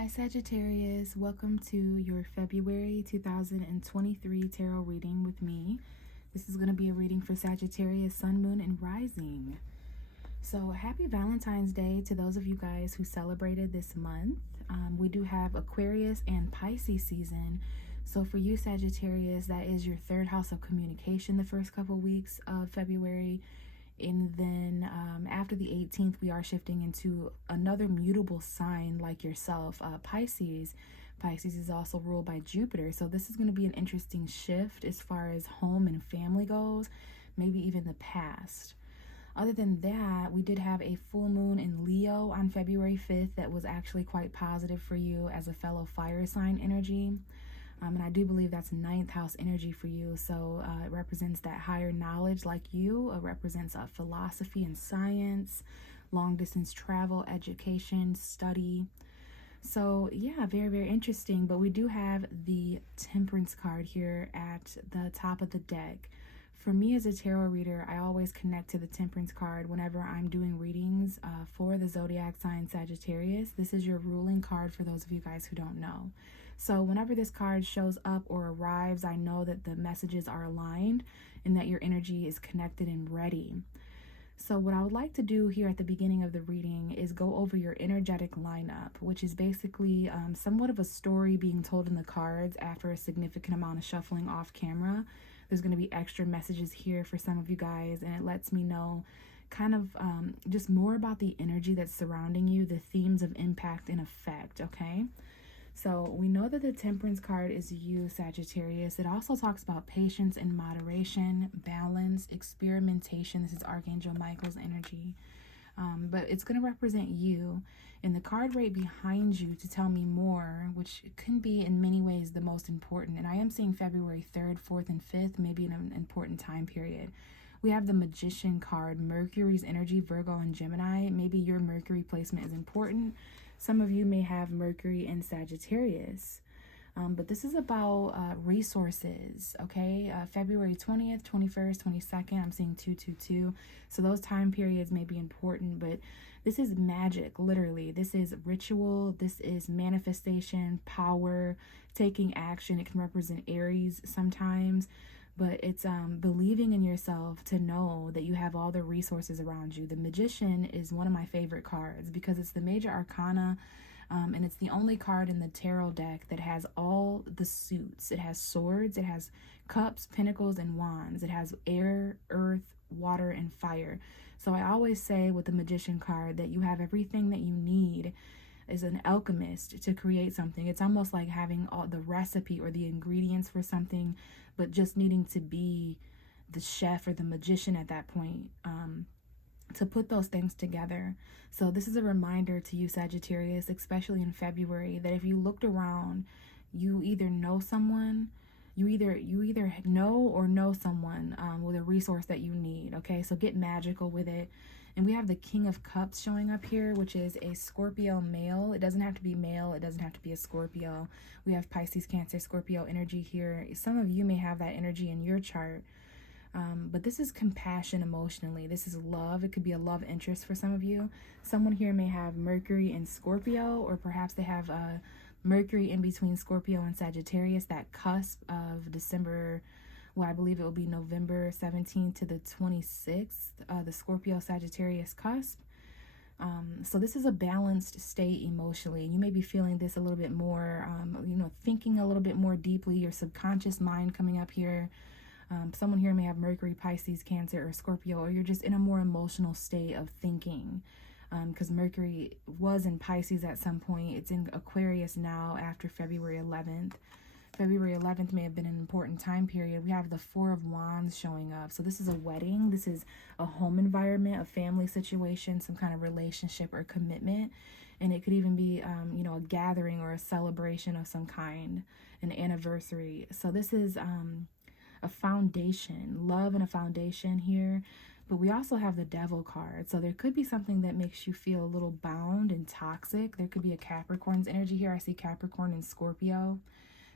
Hi Sagittarius, welcome to your February 2023 tarot reading with me. This is going to be a reading for Sagittarius, Sun, Moon, and Rising. So happy Valentine's Day to those of you guys who celebrated this month. We do have Aquarius and Pisces season. So for you Sagittarius, that is your third house of communication the first couple weeks of February. And then after the 18th, we are shifting into another mutable sign like yourself, Pisces. Pisces is also ruled by Jupiter. So this is going to be an interesting shift as far as home and family goes, maybe even the past. Other than that, we did have a full moon in Leo on February 5th that was actually quite positive for you as a fellow fire sign energy. And I do believe that's ninth house energy for you. So it represents that higher knowledge like you. It represents philosophy and science, long distance travel, education, study. So yeah, very, very interesting. But we do have the Temperance card here at the top of the deck. For me as a tarot reader, I always connect to the Temperance card whenever I'm doing readings for the zodiac sign Sagittarius. This is your ruling card for those of you guys who don't know. So whenever this card shows up or arrives, I know that the messages are aligned and that your energy is connected and ready. So what I would like to do here at the beginning of the reading is go over your energetic lineup, which is basically somewhat of a story being told in the cards after a significant amount of shuffling off camera. There's going to be extra messages here for some of you guys, and it lets me know kind of just more about the energy that's surrounding you, the themes of impact and effect, okay? So we know that the Temperance card is you, Sagittarius. It also talks about patience and moderation, balance, experimentation. This is Archangel Michael's energy. But it's going to represent you. And the card right behind you to tell me more, which can be in many ways the most important. And I am seeing February 3rd, 4th, and 5th, maybe in an important time period. We have the Magician card, Mercury's energy, Virgo and Gemini. Maybe your Mercury placement is important. Some of you may have Mercury in Sagittarius. But this is about resources, okay? February 20th, 21st, 22nd, I'm seeing 222. So those time periods may be important, but this is magic, literally. This is ritual. This is manifestation, power, taking action. It can represent Aries sometimes, but it's believing in yourself to know that you have all the resources around you. The Magician is one of my favorite cards because it's the major arcana, and it's the only card in the tarot deck that has all the suits. It has swords, it has cups, pentacles, and wands. It has air, earth, water, and fire. So I always say with the Magician card that you have everything that you need as an alchemist to create something. It's almost like having all the recipe or the ingredients for something, but just needing to be the chef or the magician at that point. To put those things together. So this is a reminder to you, Sagittarius, especially in February, that if you looked around, you either know someone, you either know or know someone with a resource that you need, okay? So get magical with it. And we have the King of Cups showing up here, which is a Scorpio male. It doesn't have to be male. It doesn't have to be a Scorpio. We have Pisces, Cancer, Scorpio energy here. Some of you may have that energy in your chart. But this is compassion emotionally. This is love. It could be a love interest for some of you. Someone here may have Mercury in Scorpio, or perhaps they have Mercury in between Scorpio and Sagittarius, that cusp of December, well, I believe it will be November 17th to the 26th, the Scorpio-Sagittarius cusp. So this is a balanced state emotionally. You may be feeling this a little bit more, thinking a little bit more deeply, your subconscious mind coming up here. Someone here may have Mercury, Pisces, Cancer, or Scorpio, or you're just in a more emotional state of thinking, because Mercury was in Pisces at some point. It's in Aquarius now after February 11th. February 11th may have been an important time period. We have the Four of Wands showing up. So this is a wedding. This is a home environment, a family situation, some kind of relationship or commitment. And it could even be, a gathering or a celebration of some kind, an anniversary. So this is a foundation, love and a foundation here. But we also have the Devil card. So there could be something that makes you feel a little bound and toxic. There could be a Capricorn's energy here. I see Capricorn and Scorpio.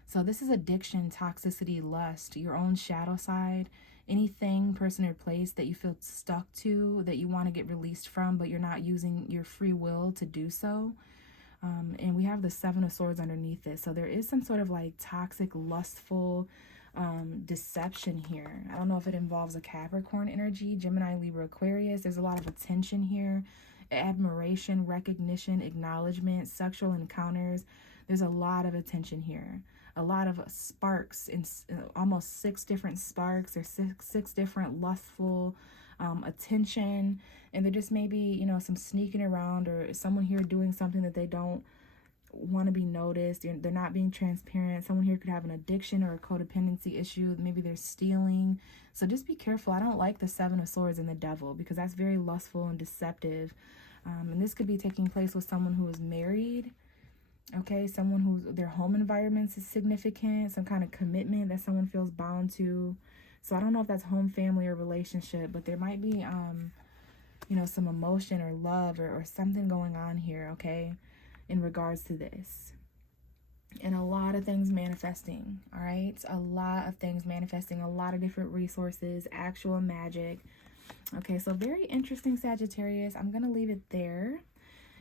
So this is addiction, toxicity, lust, your own shadow side, anything, person, or place that you feel stuck to, that you want to get released from, but you're not using your free will to do so. And we have the Seven of Swords underneath this. So there is some sort of like toxic, lustful deception here. I don't know if it involves a Capricorn energy, Gemini, Libra, Aquarius. There's a lot of attention here, admiration, recognition, acknowledgement, sexual encounters. There's a lot of attention here. A lot of sparks, in almost 6 different sparks, or six different lustful attention. And there just may be, you know, some sneaking around, or someone here doing something that they don't want to be noticed. They're not being transparent. Someone here could have an addiction or a codependency issue. Maybe they're stealing. So just be careful. I don't like the Seven of Swords and the Devil, because that's very lustful and deceptive. And this could be taking place with someone who is married. Okay, someone who's, their home environment is significant, some kind of commitment that someone feels bound to. So I don't know if that's home, family, or relationship, but there might be, you know, some emotion or love or something going on here, okay, in regards to this. And a lot of things manifesting, all right? A lot of things manifesting, a lot of different resources, actual magic. Okay, so very interesting, Sagittarius. I'm going to leave it there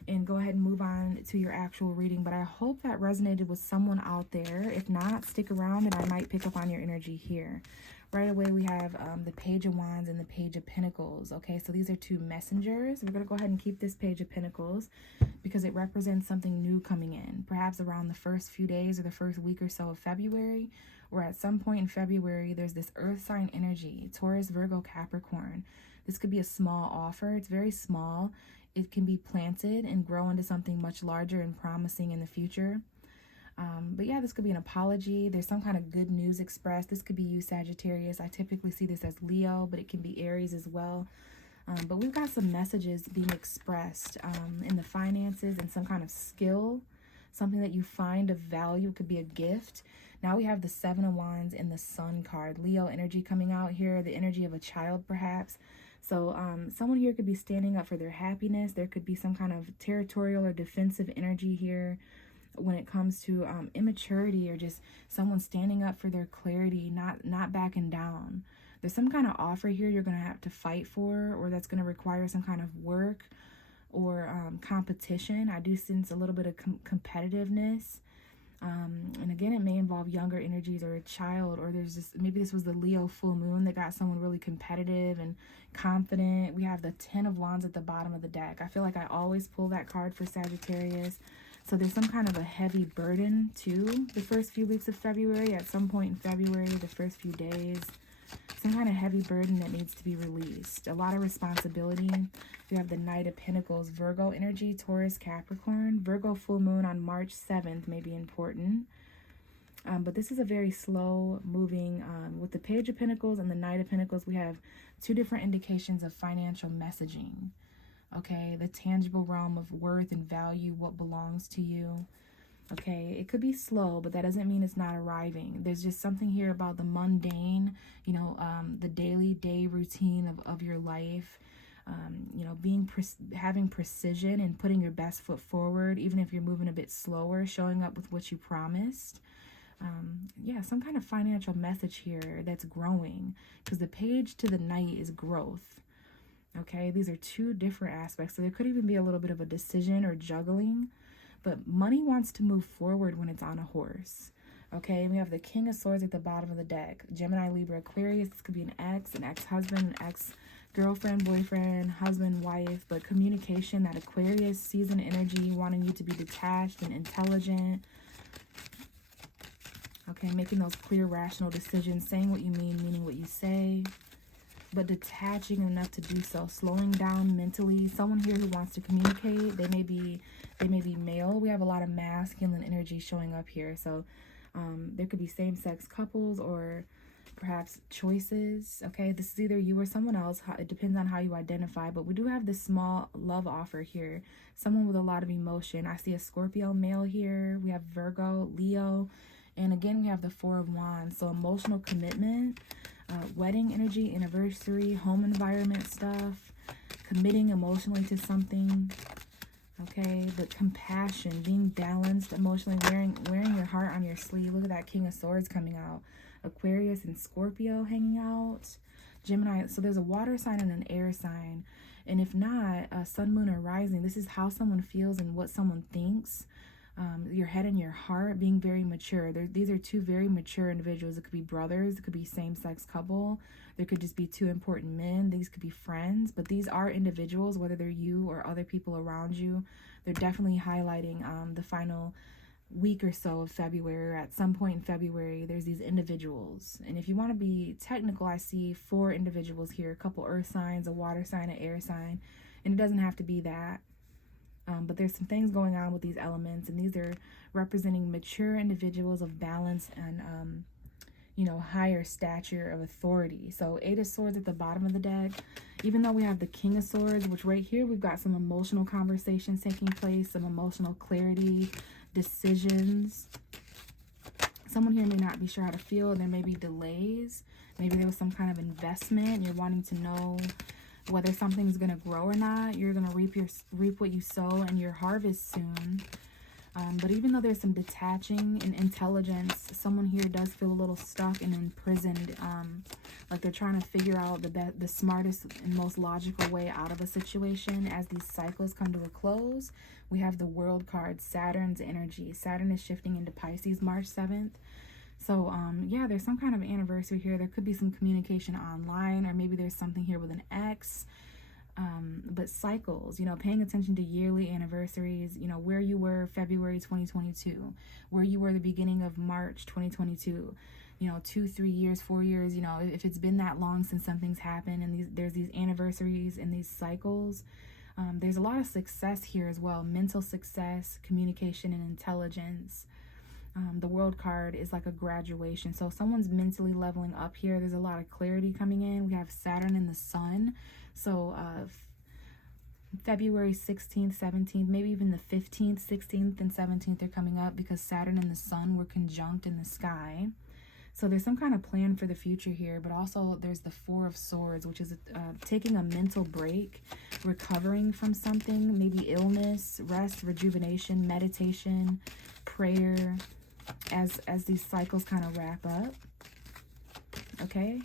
and go ahead and move on to your actual reading. But I hope that resonated with someone out there. If not, stick around and I might pick up on your energy here. Right away, we have the Page of Wands and the Page of Pentacles. Okay, so these are 2 messengers. We're going to go ahead and keep this Page of Pentacles because it represents something new coming in. Perhaps around the first few days or the first week or so of February, or at some point in February, there's this earth sign energy, Taurus, Virgo, Capricorn. This could be a small offer. It's very small. It can be planted and grow into something much larger and promising in the future. But yeah, this could be an apology. There's some kind of good news expressed. This could be you, Sagittarius. I typically see this as Leo, but it can be Aries as well. But we've got some messages being expressed in the finances and some kind of skill, something that you find of value. It could be a gift. Now we have the Seven of Wands and the Sun card. Leo energy coming out here, the energy of a child perhaps. So someone here could be standing up for their happiness. There could be some kind of territorial or defensive energy here when it comes to immaturity, or just someone standing up for their clarity, not backing down. There's some kind of offer here you're going to have to fight for, or that's going to require some kind of work or competition. I do sense a little bit of competitiveness. And again, it may involve younger energies or a child, or there's just, maybe this was the Leo full moon that got someone really competitive and confident. We have the 10 of Wands at the bottom of the deck. I feel like I always pull that card for Sagittarius. So there's some kind of a heavy burden too the first few weeks of February. At some point in February, the first few days, some kind of heavy burden that needs to be released. A lot of responsibility. We have the Knight of Pentacles, Virgo energy, Taurus, Capricorn. Virgo full moon on March 7th may be important. But this is a very slow moving, with the Page of Pentacles and the Knight of Pentacles, we have 2 different indications of financial messaging. Okay, the tangible realm of worth and value, what belongs to you. Okay, it could be slow, but that doesn't mean it's not arriving. There's just something here about the mundane, you know, the daily day routine of your life. You know, having precision and putting your best foot forward, even if you're moving a bit slower, showing up with what you promised. Yeah, some kind of financial message here that's growing, because the Page to the Knight is growth. Okay, these are 2 different aspects. So there could even be a little bit of a decision or juggling, but money wants to move forward when it's on a horse. Okay, we have the King of Swords at the bottom of the deck. Gemini, Libra, Aquarius. This could be an ex-husband, an ex-girlfriend, boyfriend, husband, wife, but communication, that Aquarius season energy, wanting you to be detached and intelligent. Okay, making those clear, rational decisions, saying what you mean, meaning what you say, but detaching enough to do so, slowing down mentally. Someone here who wants to communicate, they may be male. We have a lot of masculine energy showing up here. So there could be same-sex couples or perhaps choices. Okay, this is either you or someone else. It depends on how you identify, but we do have this small love offer here. Someone with a lot of emotion. I see a Scorpio male here. We have Virgo, Leo, and again we have the Four of Wands. So emotional commitment, wedding energy, anniversary, home environment stuff, committing emotionally to something. Okay, but compassion, being balanced emotionally, wearing your heart on your sleeve. Look at that King of Swords coming out. Aquarius and Scorpio hanging out. Gemini, so there's a water sign and an air sign. And if not, sun, moon, or rising, this is how someone feels and what someone thinks. your head and your heart, being very mature. These are two very mature individuals. It could be brothers, it could be same-sex couple, there could just be two important men, these could be friends, but these are individuals, whether they're you or other people around you. They're definitely highlighting the final week or so of February, or at some point in February, there's these individuals. And if you want to be technical, I see 4 individuals here, a couple earth signs, a water sign, an air sign, and it doesn't have to be that. But there's some things going on with these elements, and these are representing mature individuals of balance and, higher stature of authority. So 8 of Swords at the bottom of the deck, even though we have the King of Swords, which right here we've got some emotional conversations taking place, some emotional clarity, decisions. Someone here may not be sure how to feel. There may be delays. Maybe there was some kind of investment. You're wanting to know whether something's going to grow or not. You're going to reap what you sow and your harvest soon. But even though there's some detaching and intelligence, someone here does feel a little stuck and imprisoned. Like they're trying to figure out the smartest and most logical way out of a situation. As these cycles come to a close, we have the World card, Saturn's energy. Saturn is shifting into Pisces March 7th. So, yeah, there's some kind of anniversary here. There could be some communication online, or maybe there's something here with an ex. But cycles, paying attention to yearly anniversaries, where you were February 2022, where you were the beginning of March 2022, 2, 3 years, 4 years, if it's been that long since something's happened, and there's these anniversaries and these cycles. There's a lot of success here as well, mental success, communication, and intelligence. The World card is like a graduation. So someone's mentally leveling up here. There's a lot of clarity coming in. We have Saturn and the Sun. So February 16th, 17th, maybe even the 15th, 16th, and 17th are coming up because Saturn and the Sun were conjunct in the sky. So there's some kind of plan for the future here, but also there's the 4 of Swords, which is taking a mental break, recovering from something, maybe illness, rest, rejuvenation, meditation, prayer, as these cycles kind of wrap up. Okay?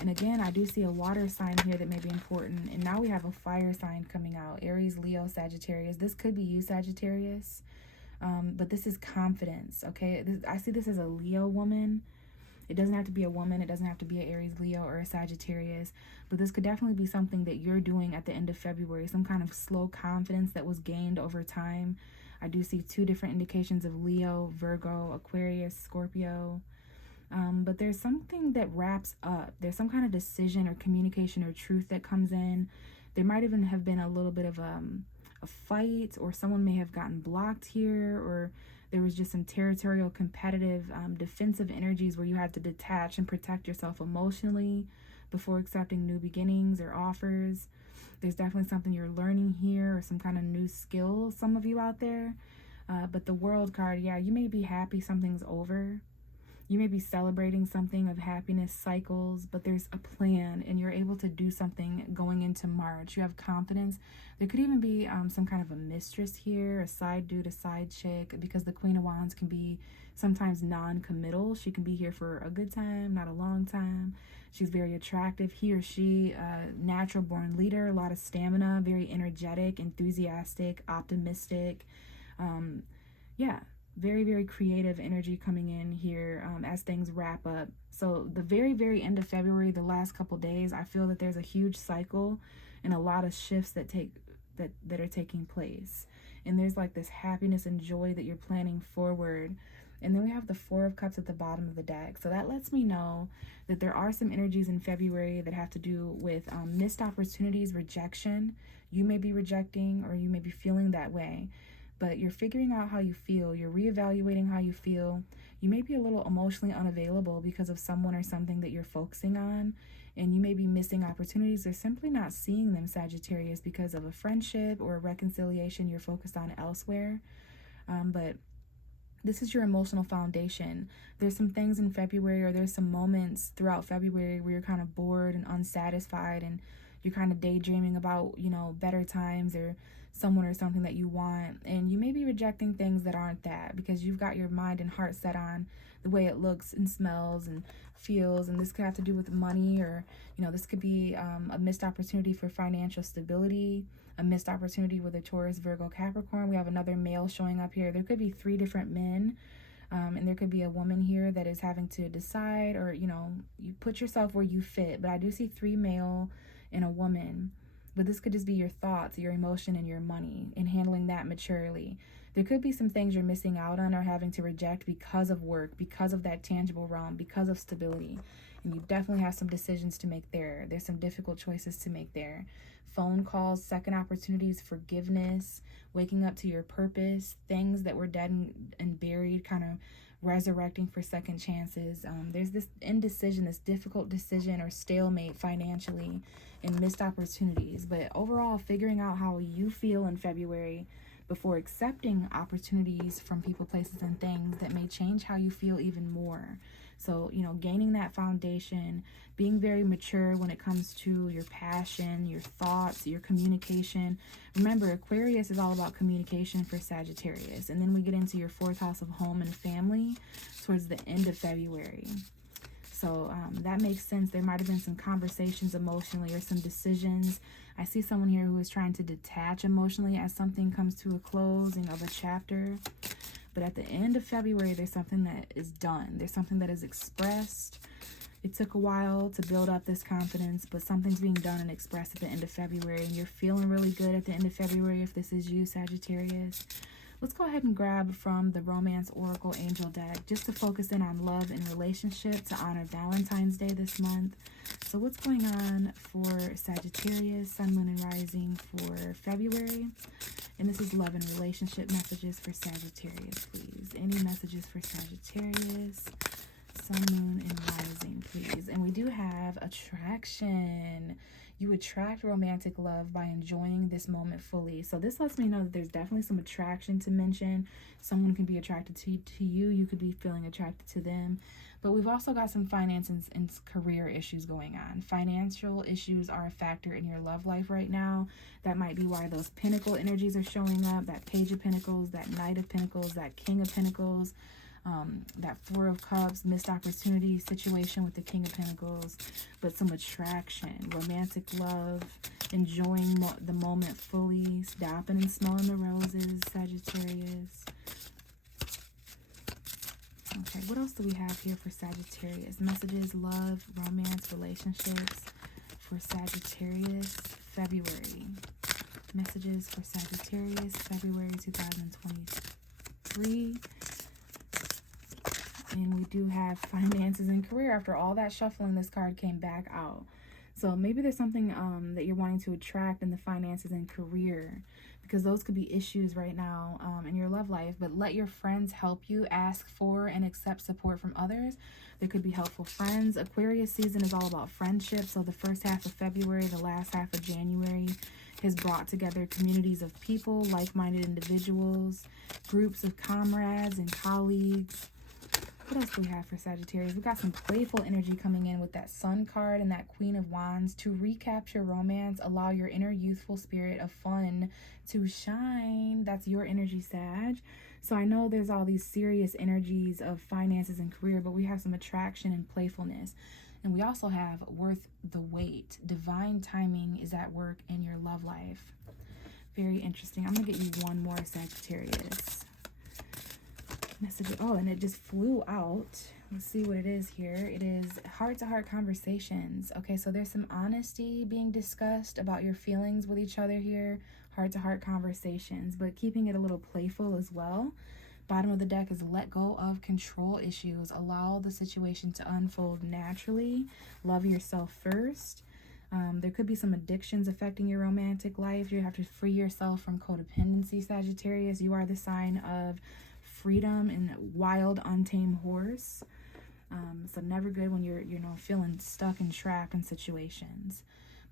And again, I do see a water sign here that may be important. And now we have a fire sign coming out. Aries, Leo, Sagittarius. This could be you, Sagittarius. But this is confidence, okay? I see this as a Leo woman. It doesn't have to be a woman. It doesn't have to be an Aries, Leo, or a Sagittarius. But this could definitely be something that you're doing at the end of February. Some kind of slow confidence that was gained over time. I do see 2 different indications of Leo, Virgo, Aquarius, Scorpio. But there's something that wraps up. There's some kind of decision or communication or truth that comes in. There might even have been a little bit of a fight, or someone may have gotten blocked here, or there was just some territorial, competitive, defensive energies where you had to detach and protect yourself emotionally before accepting new beginnings or offers. There's definitely something you're learning here, or some kind of new skill, some of you out there. But the World card, yeah, you may be happy something's over. You may be celebrating something of happiness cycles, but there's a plan and you're able to do something going into March. You have confidence. There could even be some kind of a mistress here, a side dude, a side chick, because the Queen of Wands can be sometimes non-committal. She can be here for a good time, not a long time. She's very attractive. He or she, natural born leader, a lot of stamina, very energetic, enthusiastic, optimistic. Yeah. Very, very creative energy coming in here as things wrap up. So the very, very end of February, the last couple days, I feel that there's a huge cycle and a lot of shifts that are taking place. And there's like this happiness and joy that you're planning forward. And then we have the 4 of Cups at the bottom of the deck. So that lets me know that there are some energies in February that have to do with missed opportunities, rejection. You may be rejecting, or you may be feeling that way. But you're figuring out how you feel. You're reevaluating how you feel. You may be a little emotionally unavailable because of someone or something that you're focusing on. And you may be missing opportunities or simply not seeing them, Sagittarius, because of a friendship or a reconciliation you're focused on elsewhere. But this is your emotional foundation. There's some things in February, or there's some moments throughout February where you're kind of bored and unsatisfied, and you're kind of daydreaming about, better times or someone or something that you want, and you may be rejecting things that aren't that because you've got your mind and heart set on the way it looks and smells and feels. And this could have to do with money, or this could be a missed opportunity for financial stability, a missed opportunity with a Taurus, Virgo, Capricorn. We have another male showing up here. There could be 3 different men. And there could be a woman here that is having to decide, or, you know, you put yourself where you fit. But I do see 3 male and a woman. But this could just be your thoughts, your emotion, and your money, and handling that maturely. There could be some things you're missing out on or having to reject because of work, because of that tangible realm, because of stability. And you definitely have some decisions to make there. There's some difficult choices to make there. Phone calls, second opportunities, forgiveness, waking up to your purpose, things that were dead and buried, kind of resurrecting for second chances. There's this indecision, this difficult decision or stalemate financially, and missed opportunities. But overall, figuring out how you feel in February before accepting opportunities from people, places, and things that may change how you feel even more. So, you know, gaining that foundation, being very mature when it comes to your passion, your thoughts, your communication. Remember, Aquarius is all about communication for Sagittarius. And then we get into your 4th house of home and family towards the end of February. So that makes sense. There might have been some conversations emotionally or some decisions. I see someone here who is trying to detach emotionally as something comes to a closing of a chapter. But at the end of February, there's something that is done. There's something that is expressed. It took a while to build up this confidence, but something's being done and expressed at the end of February. And you're feeling really good at the end of February if this is you, Sagittarius. Let's go ahead and grab from the Romance Oracle Angel deck just to focus in on love and relationship to honor Valentine's Day this month. So what's going on for Sagittarius, Sun, Moon, and Rising for February? And this is love and relationship messages for Sagittarius, please. Any messages for Sagittarius, Sun, Moon, and Rising, please. And we do have attraction. You attract romantic love by enjoying this moment fully. So this lets me know that there's definitely some attraction to mention. Someone can be attracted to you. You could be feeling attracted to them. But we've also got some finances and career issues going on. Financial issues are a factor in your love life right now. That might be why those Pentacle energies are showing up. That Page of Pentacles, that Knight of Pentacles, that King of Pentacles. That 4 of Cups, missed opportunity situation with the King of Pentacles, but some attraction, romantic love, enjoying the moment fully, stopping and smelling the roses, Sagittarius. Okay, what else do we have here for Sagittarius? Messages, love, romance, relationships for Sagittarius, February. Messages for Sagittarius, February 2023. And we do have finances and career. After all that shuffling, this card came back out. So maybe there's something that you're wanting to attract in the finances and career, because those could be issues right now in your love life. But let your friends help you. Ask for and accept support from others. There could be helpful friends. Aquarius season is all about friendship. So the first half of February, the last half of January has brought together communities of people, like-minded individuals, groups of comrades and colleagues. What else do we have for Sagittarius? We got some playful energy coming in with that Sun card and that Queen of Wands. To recapture romance, allow your inner youthful spirit of fun to shine. That's your energy, Sag. So I know there's all these serious energies of finances and career, but we have some attraction and playfulness. And we also have worth the wait. Divine timing is at work in your love life. Very interesting. I'm going to get you one more, Sagittarius. Message. Oh, and it just flew out. Let's see what it is here. It is heart-to-heart conversations. Okay, so there's some honesty being discussed about your feelings with each other here. Heart-to-heart conversations, but keeping it a little playful as well. Bottom of the deck is let go of control issues. Allow the situation to unfold naturally. Love yourself first. There could be some addictions affecting your romantic life. You have to free yourself from codependency, Sagittarius. You are the sign of freedom and wild, untamed horse. So never good when you're feeling stuck and trapped in situations.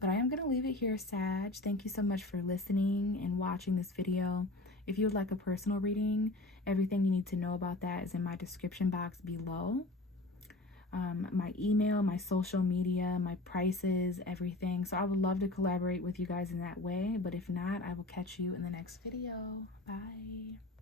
But I am going to leave it here, Sag. Thank you so much for listening and watching this video. If you would like a personal reading, everything you need to know about that is in my description box below. My email, my social media, my prices, everything. So I would love to collaborate with you guys in that way. But if not, I will catch you in the next video. Bye.